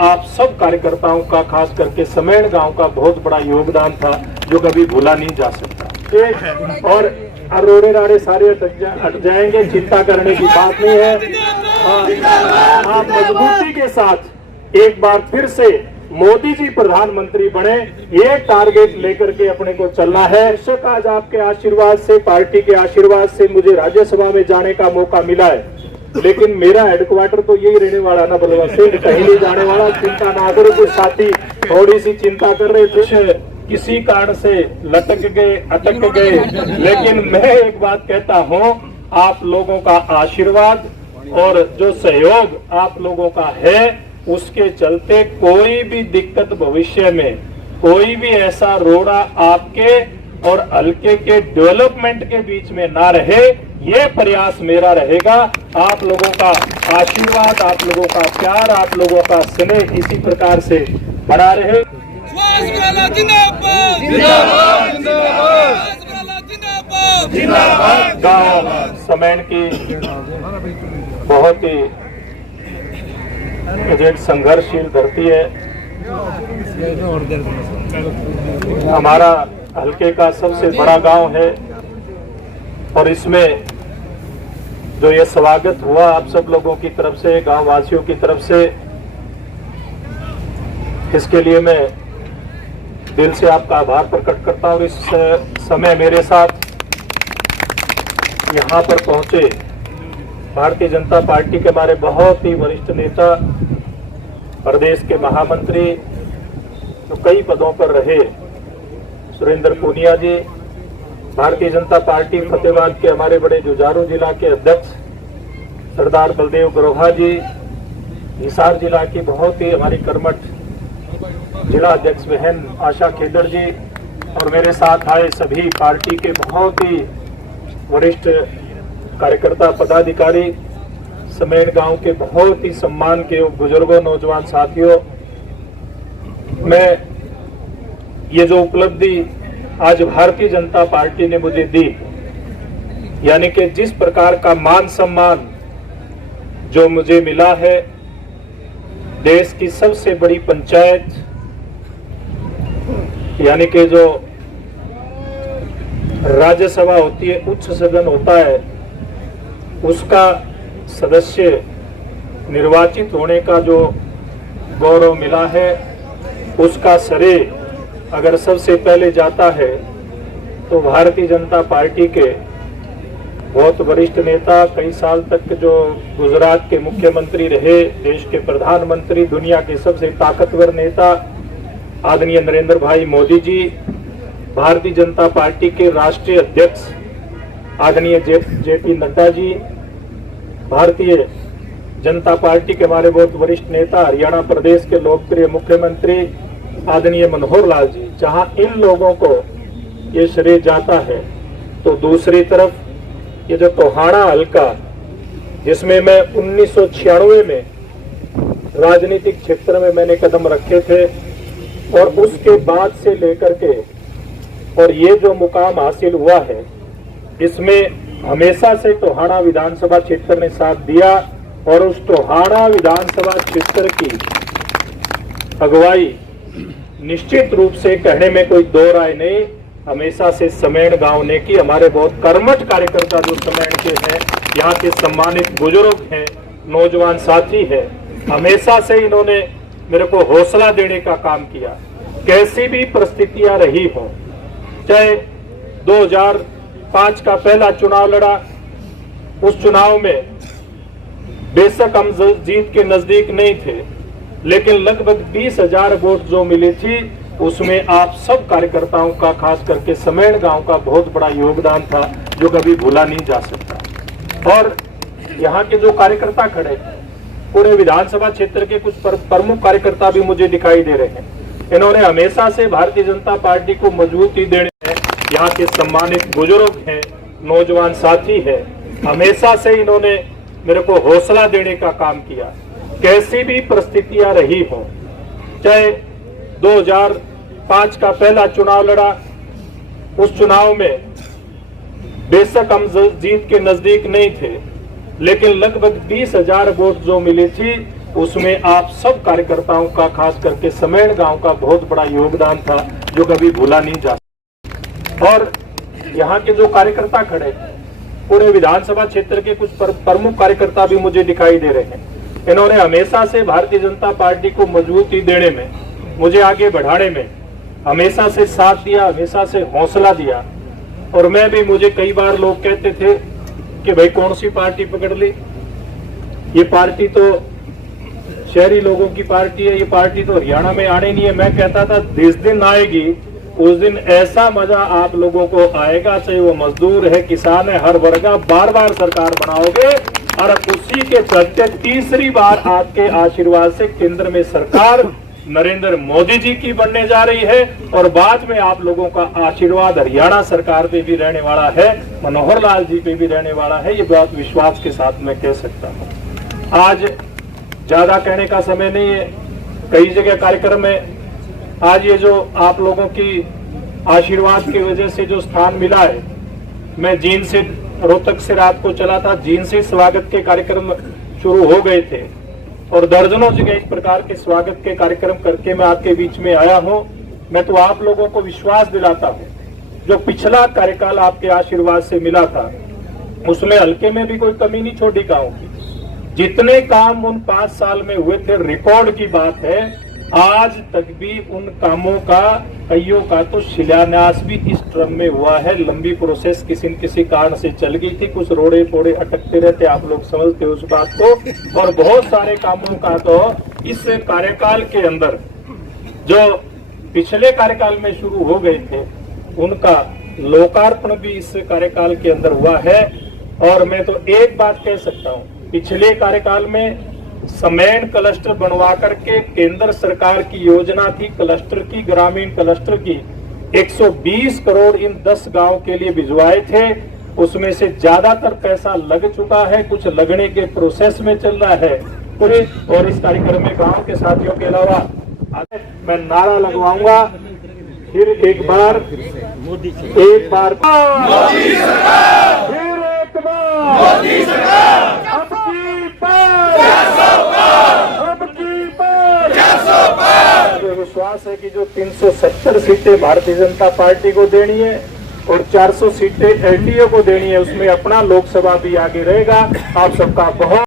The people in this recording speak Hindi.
आप सब कार्यकर्ताओं का, खास करके समेण गांव का बहुत बड़ा योगदान था जो कभी भूला नहीं जा सकता। और रोड़े राड़े सारे हट जाएंगे, चिंता करने की बात नहीं है। आप मजबूती के साथ एक बार फिर से मोदी जी प्रधानमंत्री बने, ये टारगेट लेकर के अपने को चलना है। आज आपके आशीर्वाद से, पार्टी के आशीर्वाद से मुझे राज्यसभा में जाने का मौका मिला है, लेकिन मेरा हेडक्वार्टर तो यही रहने वाला ना बलवा से, कहीं नहीं जाने वाला। चिंता ना करो। कुछ साथी थोड़ी सी चिंता कर रहे थे, किसी कारण से लटक गए, अटक गए, लेकिन मैं एक बात कहता हूं, आप लोगों का आशीर्वाद और जो सहयोग आप लोगों का है, उसके चलते कोई भी दिक्कत भविष्य में, कोई भी ऐसा रोड़ा आपके और हल्के के डेवलपमेंट के बीच में ना रहे, ये प्रयास मेरा रहेगा। आप लोगों का आशीर्वाद, आप लोगों का प्यार, आप लोगों का स्नेह इसी प्रकार से बना रहे। गांव समेण की बहुत ही एक संघर्षशील धरती है। हमारा हल्के का सबसे बड़ा गांव है और इसमें जो ये स्वागत हुआ आप सब लोगों की तरफ से, गांव वासियों की तरफ से, इसके लिए मैं दिल से आपका आभार प्रकट करता हूं। इस समय मेरे साथ यहाँ पर पहुंचे भारतीय जनता पार्टी के हमारे बहुत ही वरिष्ठ नेता, प्रदेश के महामंत्री, जो कई पदों पर रहे, सुरेंद्र पूनिया जी, भारतीय जनता पार्टी फतेहाबाद के हमारे बड़े जुझारू जिला के अध्यक्ष सरदार बलदेव गरोहा जी, हिसार जिला की बहुत ही हमारी कर्मठ जिला अध्यक्ष बहन आशा खेदड़ जी, और मेरे साथ आए सभी पार्टी के बहुत ही वरिष्ठ कार्यकर्ता, पदाधिकारी, समेण गांव के बहुत ही सम्मान के बुजुर्गों, नौजवान साथियों, मैं ये जो उपलब्धि आज भारतीय जनता पार्टी ने मुझे दी, यानी कि जिस प्रकार का मान सम्मान जो मुझे मिला है, देश की सबसे बड़ी पंचायत, यानी कि जो राज्यसभा होती है, उच्च सदन होता है, उसका सदस्य निर्वाचित होने का जो गौरव मिला है, उसका श्रेय अगर सबसे पहले जाता है तो भारतीय जनता पार्टी के बहुत वरिष्ठ नेता, कई साल तक जो गुजरात के मुख्यमंत्री रहे, देश के प्रधानमंत्री, दुनिया के सबसे ताकतवर नेता आदरणीय नरेंद्र भाई मोदी जी, भारतीय जनता पार्टी के राष्ट्रीय अध्यक्ष आदरणीय जेपी नड्डा जी, भारतीय जनता पार्टी के हमारे बहुत वरिष्ठ नेता, हरियाणा प्रदेश के लोकप्रिय मुख्यमंत्री आदरणीय मनोहर लाल जी, जहां इन लोगों को ये श्रेय जाता है, तो दूसरी तरफ ये जो टोहाना हल्का, जिसमें मैं 1996 में राजनीतिक क्षेत्र में मैंने कदम रखे थे, और उसके बाद से लेकर के और ये जो मुकाम हासिल हुआ है, इसमें हमेशा से टोहाना विधानसभा क्षेत्र ने साथ दिया, और उस टोहाना विधानसभा क्षेत्र की अगुवाई निश्चित रूप से कहने में कोई दो राय नहीं, हमेशा से समेण गांव ने की। हमारे बहुत कर्मठ कार्यकर्ता जो समेण के हैं, यहाँ के सम्मानित बुजुर्ग हैं, नौजवान साथी हैं, हमेशा से इन्होंने मेरे को हौसला देने का काम किया। कैसी भी परिस्थितियां रही हो, चाहे 2005 का पहला चुनाव लड़ा, उस चुनाव में बेशक हम जीत के नजदीक नहीं थे, लेकिन लगभग 20,000 वोट जो मिली थी, उसमें आप सब कार्यकर्ताओं का, खास करके समेण गांव का बहुत बड़ा योगदान था जो कभी भूला नहीं जा सकता। और यहाँ के जो कार्यकर्ता खड़े, पूरे विधानसभा क्षेत्र के कुछ प्रमुख कार्यकर्ता भी मुझे दिखाई दे रहे हैं, इन्होंने हमेशा से भारतीय जनता पार्टी को मजबूती देने में, यहाँ के सम्मानित बुजुर्ग हैं, नौजवान साथी हैं, हमेशा से इन्होंने मेरे को हौसला देने का काम किया। कैसी भी परिस्थितियां रही हो, चाहे 2005 का पहला चुनाव लड़ा, उस चुनाव में बेशक हम जीत के नजदीक नहीं थे, लेकिन लगभग 20,000 वोट जो मिली थी, उसमें आप सब कार्यकर्ताओं का, खास करके समेण गांव का बहुत बड़ा योगदान था, जो कभी भूला नहीं जा सकता। और यहाँ के जो कार्यकर्ता खड़े, पूरे विधानसभा क्षेत्र के कुछ प्रमुख कार्यकर्ता भी मुझे दिखाई दे रहे हैं। इन्होंने हमेशा से भारतीय जनता पार्टी को मजबूती देने में, मुझे आगे बढ़ाने में हमेशा से साथ दिया, हमेशा से हौसला दिया। और मैं भी, मुझे कई बार लोग कहते थे कि भाई कौन सी पार्टी पकड़ ली, ये पार्टी तो शहरी लोगों की पार्टी है, ये पार्टी तो हरियाणा में आने नहीं है। मैं कहता था जिस दिन आएगी उस दिन ऐसा मजा आप लोगों को आएगा, चाहे वो मजदूर है, किसान है, हर वर्ग, बार बार सरकार बनाओगे और उसी के चलते तीसरी बार आपके आशीर्वाद से केंद्र में सरकार नरेंद्र मोदी जी की बनने जा रही है। और बाद में आप लोगों का आशीर्वाद हरियाणा सरकार पे भी रहने वाला है, मनोहर लाल जी पे भी रहने वाला है। ये बात विश्वास के साथ मैं कह सकता हूँ। आज ज्यादा कहने का समय नहीं है, कई जगह कार्यक्रम है। आज ये जो आप लोगों की आशीर्वाद की वजह से जो स्थान मिला है, मैं जींद से, रोहतक से रात को चला था, जींद से स्वागत के कार्यक्रम शुरू हो गए थे और दर्जनों जगह इस प्रकार के स्वागत के कार्यक्रम करके मैं आपके बीच में आया हूं। मैं तो आप लोगों को विश्वास दिलाता हूं, जो पिछला कार्यकाल आपके आशीर्वाद से मिला था उसमें हल्के में भी कोई कमी नहीं छोड़ी गांव की। जितने काम उन 5 साल में हुए थे, रिकॉर्ड की बात है। आज तक भी उन कामों का, कईयों का तो शिलान्यास भी इस क्रम में हुआ है। लंबी प्रोसेस किसी न किसी कारण से चल गई थी, कुछ रोड़े पोड़े अटकते रहते, आप लोग समझते हो उस बात को। और बहुत सारे कामों का तो इस कार्यकाल के अंदर, जो पिछले कार्यकाल में शुरू हो गए थे, उनका लोकार्पण भी इस कार्यकाल के अंदर हुआ है। और मैं तो एक बात कह सकता हूँ, पिछले कार्यकाल में समेण क्लस्टर बनवा करके केंद्र सरकार की योजना थी क्लस्टर की, ग्रामीण क्लस्टर की, 120 करोड़ इन 10 गांव के लिए भिजवाए थे। उसमें से ज्यादातर पैसा लग चुका है, कुछ लगने के प्रोसेस में चल रहा है पूरे। और इस कार्यक्रम में गांव के साथियों के अलावा मैं नारा लगवाऊंगा फिर एक बार, मोदी सरकार, फिर एक बार, मोदी सरकार, विश्वास है कि जो 370 सीटें भारतीय जनता पार्टी को देनी है और 400 सीटें एनडीए को देनी है, उसमें अपना लोकसभा भी आगे रहेगा। आप सबका बहुत